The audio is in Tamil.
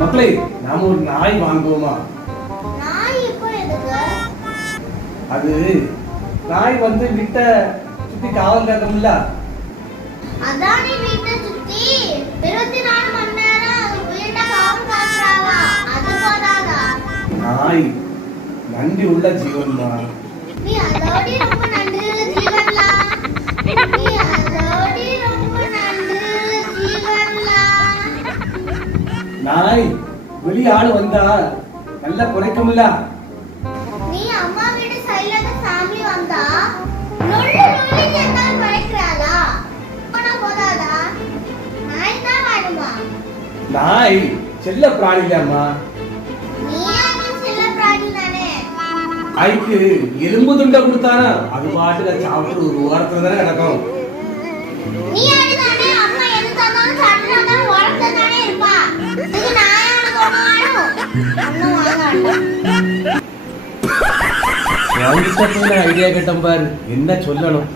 மக்களே, நாம ஒரு நாய் வாங்குவோமா? நாய் இப்போ எதுக்கு? அது நாய் வந்து வீட்டை சுத்தி காவல் காக்கும்ல. அதான் நீ வீட்டை சுத்தி 24 மணி நேரம் வீட்டை காவல் காக்குறாவா? அது போதாதா? நாய் நன்றி உள்ள ஜீவன்மா. நீ அதோடி ரொம்ப நன்றி ஜீவன்லா. நீ அதோடி ரொம்ப நன்றி ஜீவன்லா. நாய் வெளிய ஆளு வந்தா நல்லா குறைக்கும்ல. நீ அம்மா வீட்டு சைடுல இருந்து ஃபேமிலி வந்தா நொல்லு நொல்லு என்ன குறைக்கறாளா? போனா போதாதா? நாய் தான் வேணுமா? நாய் செல்ல பிராணி இல்லம்மா. நீ அந்த செல்ல பிராணி தானே. நாய்க்கு எலும்பு துண்டை கொடுத்தானா அது பாட்டுல சாப்பிட்டு ஒரு வாரத்துல தானே கிடக்கும். நீ அடிதானே அம்மா எது தந்தாலும் சாப்பிட்டாதான் உடம்புல தானே இருப்பா. இது நாயோட கொண்டாடும். ஒண்ணும் வாங்காத. ஐடியா கேட்டேன் பாரு, என்ன சொல்லணும்.